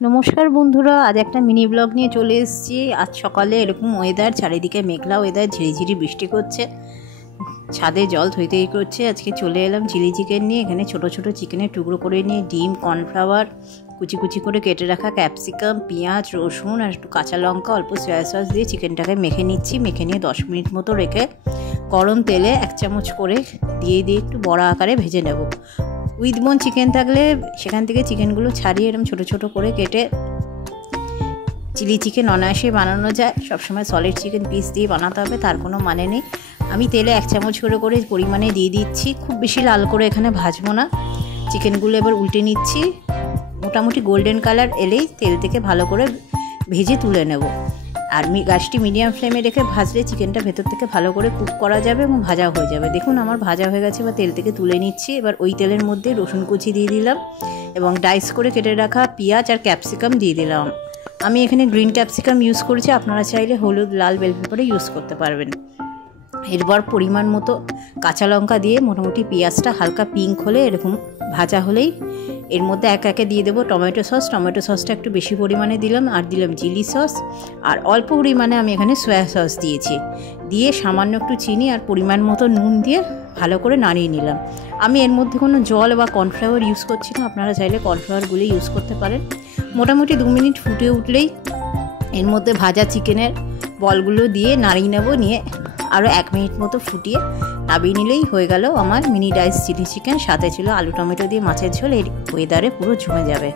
নমস্কার বন্ধুরা, আজ একটা মিনি ব্লগ নিয়ে চলে এসেছি। আজ সকালে এরকম ওয়েদার, চারিদিকে মেঘলা ওয়েদার, ঝিরিঝিরি বৃষ্টি করছে, ছাদে জল থই করছে। আজকে চলে এলাম চিলি চিকেন নিয়ে। এখানে ছোট ছোট চিকেনের টুকরো করে নিয়ে ডিম, কর্নফ্লাওয়ার, কুচি কুচি করে কেটে রাখা ক্যাপসিকাম, পেঁয়াজ, রসুন আর একটু কাঁচা লঙ্কা, অল্প সয়া সস দিয়ে চিকেনটাকে মেখে নিচ্ছি। মেখে নিয়ে 10 মিনিট মতো রেখে গরম তেলে 1 চামচ করে দিয়ে একটু বড়া আকারে ভেজে নেব। উইথ বোন চিকেন থাকলে সেখান থেকে চিকেনগুলো ছাড়িয়ে এরকম ছোটো ছোটো করে কেটে চিলি চিকেন অনায়াসে বানানো যায়। সবসময় সলিড চিকেন পিস দিয়ে বানাতে হবে তার কোনো মানে নেই। আমি তেলে 1 চামচ করে পরিমাণে দিয়ে দিচ্ছি। খুব বেশি লাল করে এখানে ভাজবো না। চিকেনগুলো এবার উল্টে নিচ্ছি। মোটামুটি গোল্ডেন কালার এলেই তেল থেকে ভালো করে ভেজে তুলে নেব। আর গ্যাসটি মিডিয়াম ফ্লেমে রেখে ভাজলে চিকেনটা ভেতর থেকে ভালো করে কুক করা যাবে এবং ভাজা হয়ে যাবে। দেখুন আমার ভাজা হয়ে গেছে, এবার তেল থেকে তুলে নিচ্ছি। এবার ওই তেলের মধ্যে রসুন কুচি দিয়ে দিলাম এবং ডাইস করে কেটে রাখা পেঁয়াজ আর ক্যাপসিকাম দিয়ে দিলাম। আমি এখানে গ্রিন ক্যাপসিকাম ইউজ করেছি, আপনারা চাইলে হলুদ, লাল বেল পেপারে ইউজ করতে পারবেন। এরপর পরিমাণ মতো কাঁচা লঙ্কা দিয়ে মোটামুটি পেঁয়াজটা হালকা পিঙ্ক হলে এরকম ভাজা হলেই এর মধ্যে একে দিয়ে দেবো টমেটো সস। টমেটো সসটা একটু বেশি পরিমাণে দিলাম, আর দিলাম চিলি সস, আর অল্প পরিমাণে আমি এখানে সয়া সস দিয়েছি। দিয়ে সামান্য একটু চিনি আর পরিমাণ মতো নুন দিয়ে ভালো করে নাড়িয়ে নিলাম। আমি এর মধ্যে কোনো জল বা কর্নফ্লাওয়ার ইউজ করছি না, আপনারা চাইলে কর্নফ্লাওয়ারগুলো ইউজ করতে পারেন। মোটামুটি 2 মিনিট ফুটে উঠলেই এর মধ্যে ভাজা চিকেনের বলগুলো দিয়ে নাড়িয়ে নেব। নিয়ে আরও 1 মিনিট মতো ফুটিয়ে নামিয়ে নিলেই হয়ে গেল আমার মিনি ডাইস চিলি চিকেন। সাথে ছিল আলু টমেটো দিয়ে মাছের ঝোল। এর ওয়েদারে পুরো জমে যাবে।